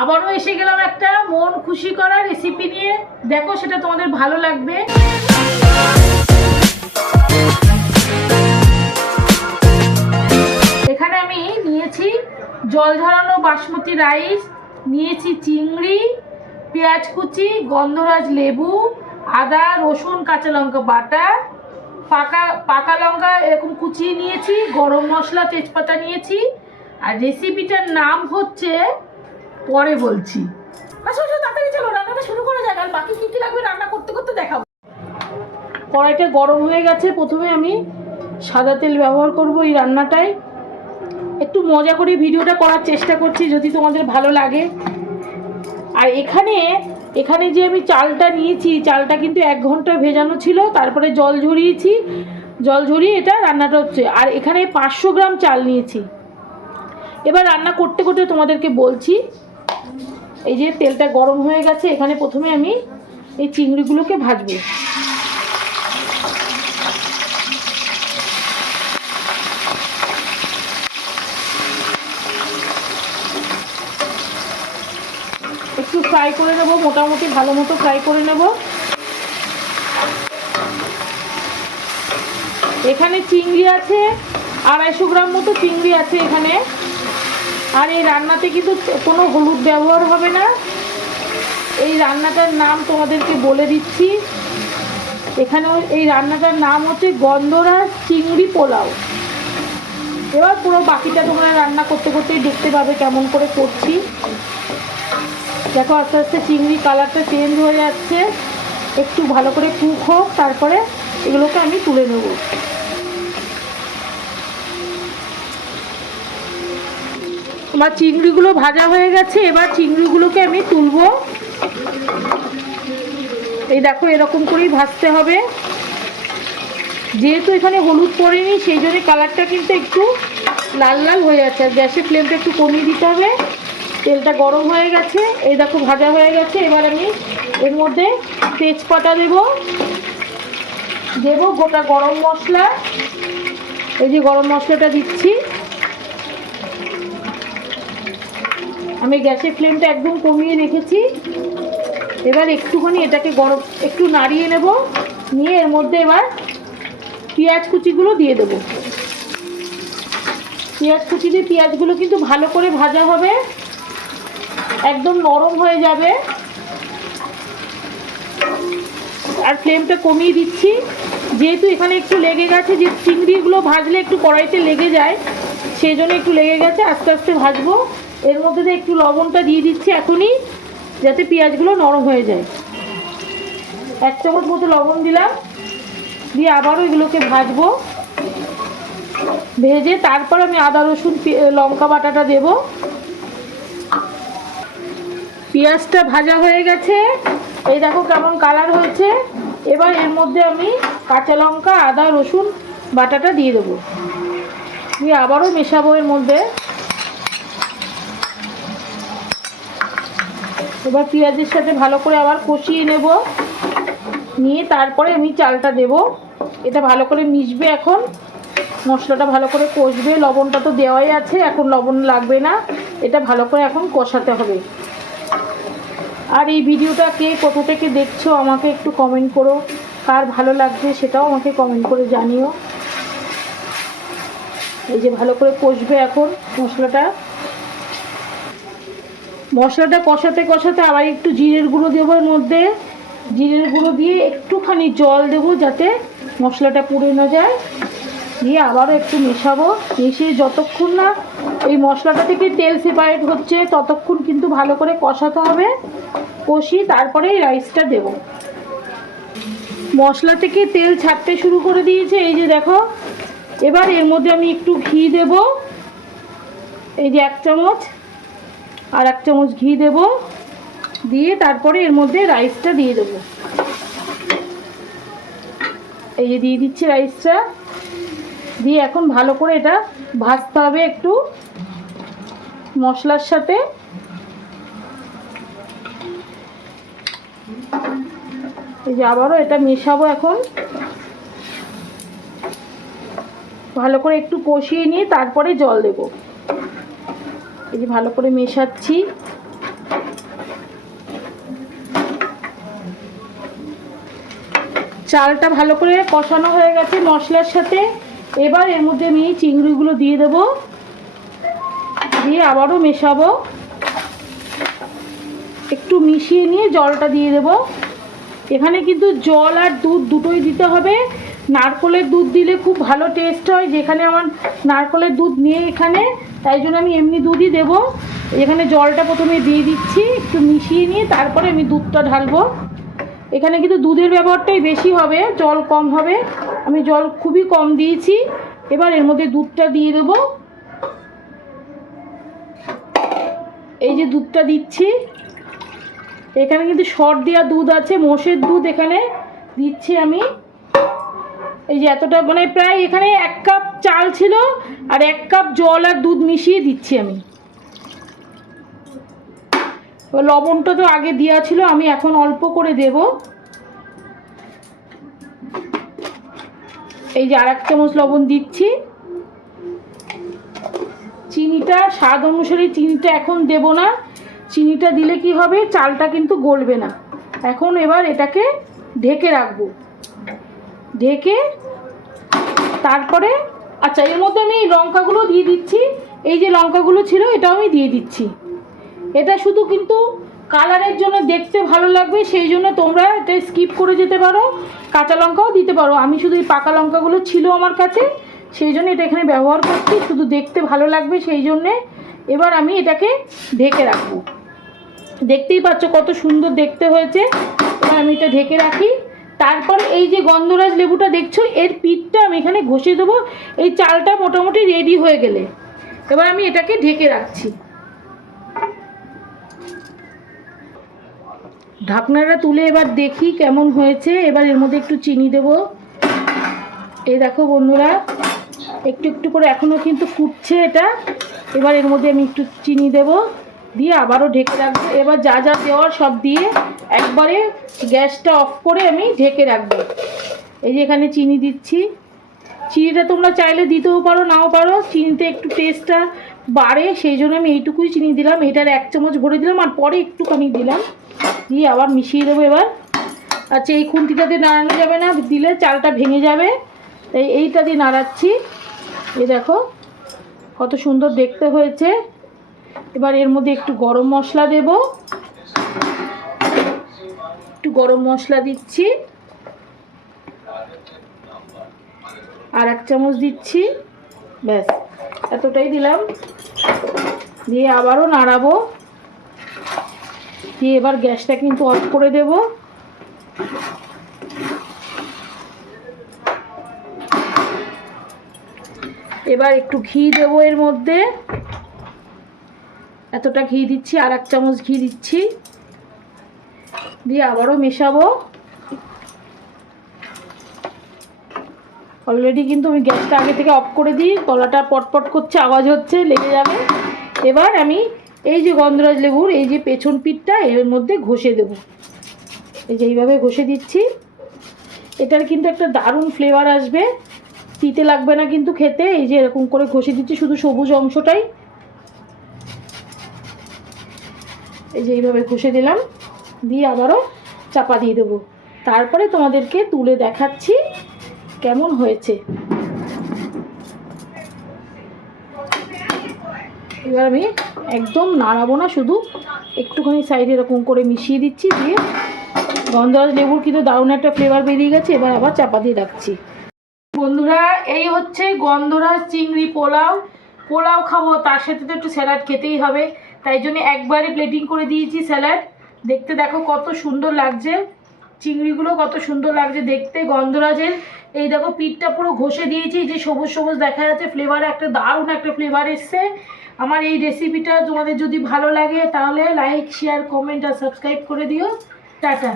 আবারও এসে গেলাম একটা মন খুশি করা রেসিপি নিয়ে। দেখো সেটা তোমাদের ভালো লাগবে। এখানে আমি নিয়েছি জল ঝরানো বাসমতি রাইস, নিয়েছি চিংড়ি, পেঁয়াজ কুচি, গন্ধরাজ লেবু, আদা রসুন কাঁচা লঙ্কা বাটা, পাকা লঙ্কা এরকম কুচিয়ে নিয়েছি, গরম মশলা তেজপাতা নিয়েছি। আর রেসিপিটার নাম হচ্ছে, পরে বলছি। আসলে তাড়াতাড়ি চলো রান্নাটা শুরু করা যাক, আর বাকি কী কী লাগবে রান্না করতে করতে দেখাবো। কড়াইটা গরম হয়ে গেছে। প্রথমে আমি সাদা তেল ব্যবহার করব এই রান্নাটায়। একটু মজা করে ভিডিওটা করার চেষ্টা করছি, যদি তোমাদের ভালো লাগে। আর এখানে যে আমি চালটা নিয়েছি, চালটা কিন্তু 1 ঘন্টা ভেজানো ছিল, তারপরে জল ঝরিয়েছি, জল ঝরিয়ে এটা রান্নাটা হচ্ছে। আর এখানে 500 গ্রাম চাল নিয়েছি। এবার রান্না করতে করতে তোমাদেরকে বলছি। এই যে তেলটা গরম হয়ে গেছে, এখানে প্রথমে আমি এই চিংড়িগুলোকে ভাজবো। একটু ফ্রাই করে নেব, মোটামুটি ভালো মতো ফ্রাই করে নেব। এখানে চিংড়ি আছে 250 গ্রাম মতো চিংড়ি আছে এখানে। আর এই রান্নাতে কিন্তু কোনো হলুদ ব্যবহার হবে না। এই রান্নাটার নাম তোমাদেরকে বলে দিচ্ছি। এখানে এই রান্নাটার নাম হচ্ছে গন্ধরাজ চিংড়ি পোলাও। এবার পুরো বাকিটা তোমরা রান্না করতে করতেই দেখতে পাবে কেমন করে করছি। দেখো আস্তে আস্তে চিংড়ি কালারটা চেঞ্জ হয়ে যাচ্ছে। একটু ভালো করে কুক হোক, তারপরে এগুলোকে আমি তুলে নেব। আমার চিংড়িগুলো ভাজা হয়ে গেছে। এবার চিংড়িগুলোকে আমি তুলবো। এই দেখো এরকম করেই ভাজতে হবে। যেহেতু এখানে হলুদ পড়েনি, সেই জন্য কালারটা কিন্তু একটু লাল লাল হয়ে যাচ্ছে। আর গ্যাসের ফ্লেমটা একটু কমিয়ে দিতে হবে। তেলটা গরম হয়ে গেছে, এই দেখো ভাজা হয়ে গেছে। এবার আমি এর মধ্যে তেজপাতা দেব গোটা গরম মশলা। এই যে গরম মশলাটা দিচ্ছি। আমি গ্যাসের ফ্লেমটা একদম কমিয়ে রেখেছি। এবার একটুখানি এটাকে একটু নাড়িয়ে নেব। নিয়ে এর মধ্যে এবার পেঁয়াজ কুচিগুলো দিয়ে দেবো। পেঁয়াজ কুচি দিয়ে পেঁয়াজগুলো কিন্তু ভালো করে ভাজা হবে, একদম নরম হয়ে যাবে। আর ফ্লেমটা কমিয়ে দিচ্ছি, যেহেতু এখানে একটু লেগে গেছে। যে চিংড়িগুলো ভাজলে একটু কড়াইতে লেগে যায়, সেই জন্য একটু লেগে গেছে। আস্তে আস্তে ভাজবো। এর মধ্যে দিয়ে একটু লবণটা দিয়ে দিচ্ছি এখনই, যাতে পেঁয়াজগুলো নরম হয়ে যায়। 1 চামচ মতো লবণ দিলাম। দিয়ে আবারও এগুলোকে ভাজবো। ভেজে তারপর আমি আদা রসুন লঙ্কা বাটাটা দেব। পেঁয়াজটা ভাজা হয়ে গেছে, এই দেখো কেমন কালার হয়েছে। এবার এর মধ্যে আমি কাঁচা লঙ্কা আদা রসুন বাটাটা দিয়ে দেবো। দিয়ে আবারও মেশাবো এর মধ্যে। এবার পেঁয়াজের সাথে ভালো করে আবার কষিয়ে নেব। নিয়ে তারপরে আমি চালটা দেব। এটা ভালো করে মিশবে। এখন মশলাটা ভালো করে কষবে। লবণটা তো দেওয়াই আছে, এখন লবণ লাগবে না। এটা ভালো করে এখন কষাতে হবে। আর এই ভিডিওটা কে কোথা থেকে দেখছো আমাকে একটু কমেন্ট করো। কার ভালো লাগছে সেটাও আমাকে কমেন্ট করে জানিও। এই যে ভালো করে কষবে এখন মশলাটা কষাতে কষাতে আবার একটু জিরের গুঁড়ো দেবো এর মধ্যে। জিরের গুঁড়ো দিয়ে একটুখানি জল দেবো, যাতে মশলাটা পুড়ে না যায়। দিয়ে আবারও একটু মেশাবো। মিশিয়ে যতক্ষণ না এই মশলাটা থেকে তেল সেপারেট হচ্ছে, ততক্ষণ কিন্তু ভালো করে কষাতে হবে। কষি তারপরে এই রাইসটা দেব। মশলা থেকে তেল ছাড়তে শুরু করে দিয়েছে, এই যে দেখো। এবার এর মধ্যে আমি একটু ঘি দেব। এই যে 1 চামচ, আর 1 চামচ ঘি দেব। দিয়ে তারপরে এর মধ্যে রাইসটা দিয়ে দেবো। এই যে দিয়ে দিচ্ছি রাইসটা। দিয়ে এখন ভালো করে এটা ভাজতে হবে একটু মশলার সাথে। এই যে আবারও এটা মেশাবো এখন। ভালো করে একটু কষিয়ে নিয়ে তারপরে জল দেব। এই যে ভালো করে মেশাচ্ছি। চালটা ভালো করে কষানো হয়ে গেছে মশলার সাথে। এবার এর মধ্যে আমি চিংড়িগুলো দিয়ে দেবো, দিয়ে আবারও মেশাবো। একটু মিশিয়ে নিয়ে জলটা দিয়ে দেবো। এখানে কিন্তু জল আর দুধ দুটোই দিতে হবে। নারকেলের দুধ দিলে খুব ভালো টেস্ট হয়, যেখানে আমার নারকেলের দুধ নিয়ে এখানে, তাই জন্য আমি এমনি দুধই দেবো। এখানে জলটা প্রথমে দিয়ে দিচ্ছি, একটু মিশিয়ে নিয়ে তারপরে আমি দুধটা ঢালবো। এখানে কিন্তু দুধের ব্যবহারটাই বেশি হবে, জল কম হবে। আমি জল খুবই কম দিয়েছি। এবার এর মধ্যে দুধটা দিয়ে দেবো। এই যে দুধটা দিচ্ছি, এখানে কিন্তু সর দেওয়া দুধ আছে, মোষের দুধ এখানে দিচ্ছি আমি। এই যে এতটা, মানে প্রায় এখানে 1 কাপ চাল ছিল আর 1 কাপ জল আর দুধ মিশিয়ে দিচ্ছি আমি। লবণটা তো আগে দেওয়া ছিল, আমি এখন অল্প করে দেব। এই যে আর 1 চামচ লবণ দিচ্ছি। চিনিটা স্বাদ অনুসারে, চিনিটা এখন দেব না। চিনিটা দিলে কি হবে, চালটা কিন্তু গলবে না। এখন এবার এটাকে ঢেকে রাখবো। ঢেকে তারপরে, আচ্ছা এর মধ্যে আমি লঙ্কাগুলো দিয়ে দিচ্ছি। এই যে লঙ্কাগুলো ছিল এটাও আমি দিয়ে দিচ্ছি। এটা শুধু কিন্তু কালারের জন্য, দেখতে ভালো লাগবে সেই জন্য তোমরা এটা স্কিপ করে যেতে পারো, কাঁচা লঙ্কাও দিতে পারো। আমি শুধু এই পাকা লঙ্কাগুলো ছিল আমার কাছে, সেই জন্য এটা এখানে ব্যবহার করছি, শুধু দেখতে ভালো লাগবে সেই জন্যে। এবার আমি এটাকে ঢেকে রাখবো। দেখতেই পাচ্ছ কত সুন্দর দেখতে হয়েছে। এবার আমি এটা ঢেকে রাখি। তারপর এই যে গন্ধরাজ লেবুটা দেখছো, এর পিঠটা আমি এখানে ঘষে দেবো। এই চালটা মোটামুটি রেডি হয়ে গেলে এবার আমি এটাকে ঢেকে রাখছি। ঢাকনাটা তুলে এবার দেখি কেমন হয়েছে। এবার এর মধ্যে একটু চিনি দেব। এই দেখো বন্ধুরা, একটু একটু করে এখনও কিন্তু ফুটছে এটা। এবার এর মধ্যে আমি একটু চিনি দেব, দিয়ে আবারও ঢেকে রাখবো। এবার যা যা দেওয়ার সব দিয়ে একবারে গ্যাসটা অফ করে আমি ঢেকে রাখবো। এই যে এখানে চিনি দিচ্ছি। চিনিটা তোমরা চাইলে দিতেও পারো, নাও পারো। চিনিতে একটু টেস্টটা বাড়ে, সেই জন্য আমি এইটুকুই চিনি দিলাম। এটার 1 চামচ ভরে দিলাম আর পরে একটুখানি দিলাম, দিয়ে আবার মিশিয়ে দেবো এবার। আচ্ছা এই খুন্তিটা দিয়ে নাড়ানো যাবে না, দিলে চালটা ভেঙে যাবে, তাই এইটা দিয়ে নাড়াচ্ছি। এই দেখো কত সুন্দর দেখতে হয়েছে। এবার এর মধ্যে একটু গরম মশলা দেব, একটু গরম মশলা দিচ্ছি, আর 1 চামচ দিচ্ছি, ব্যাস এতটাই দিলাম। দিয়ে আবারও নাড়াবো, দিয়ে এবার গ্যাসটা কিন্তু অফ করে দেব। এবার একটু ঘি দেবো এর মধ্যে, এতটা ঘি দিচ্ছি, আর 1 চামচ ঘি দিচ্ছি, দিয়ে আবারও মেশাবো। অলরেডি কিন্তু আমি গ্যাসটা আগে থেকে অফ করে দিই, তলাটা পটপট করছে, আওয়াজ হচ্ছে, লেগে যাবে। এবার আমি এই যে গন্ধরাজ লেবুর এই যে পেছন পিঠটা এর মধ্যে ঘষে দেব। এই যে এইভাবে ঘষে দিচ্ছি। এটার কিন্তু একটা দারুণ ফ্লেভার আসবে, তিতে লাগবে না কিন্তু খেতে। এই যে এরকম করে ঘষে দিচ্ছি, শুধু সবুজ অংশটাই। এই যে এইভাবে ঘষে দিলাম, দিয়ে আবারও চাপা দিয়ে দেবো। তারপরে তোমাদেরকে তুলে দেখাচ্ছি কেমন হয়েছে। এবার আমি একদম নাড়াবো না, শুধু একটুখানি সাইডে এরকম করে মিশিয়ে দিচ্ছি, দিয়ে গন্ধরাজ লেবুর কিন্তু দারুণ একটা ফ্লেভার বেরিয়ে গেছে। এবার আবার চাপা দিয়ে রাখছি। বন্ধুরা এই হচ্ছে গন্ধরাজ চিংড়ি পোলাও। পোলাও খাবো, তার সাথে তো একটু স্যালাড খেতেই হবে, তাই জন্য একবারে প্লেটিং করে দিয়েছি স্যালাড। দেখতে দেখো কত সুন্দর লাগছে, চিংড়িগুলো কত সুন্দর লাগছে দেখতে। গন্ধরাজের এই দেখো পিঠটা পুরো ঘষে দিয়েছি, যে সবুজ সবুজ দেখা যাচ্ছে, ফ্লেভারে একটা দারুণ একটা ফ্লেভার এসছে। আমার এই রেসিপিটা তোমাদের যদি ভালো লাগে তাহলে লাইক, শেয়ার, কমেন্ট আর সাবস্ক্রাইব করে দিও। টাটা।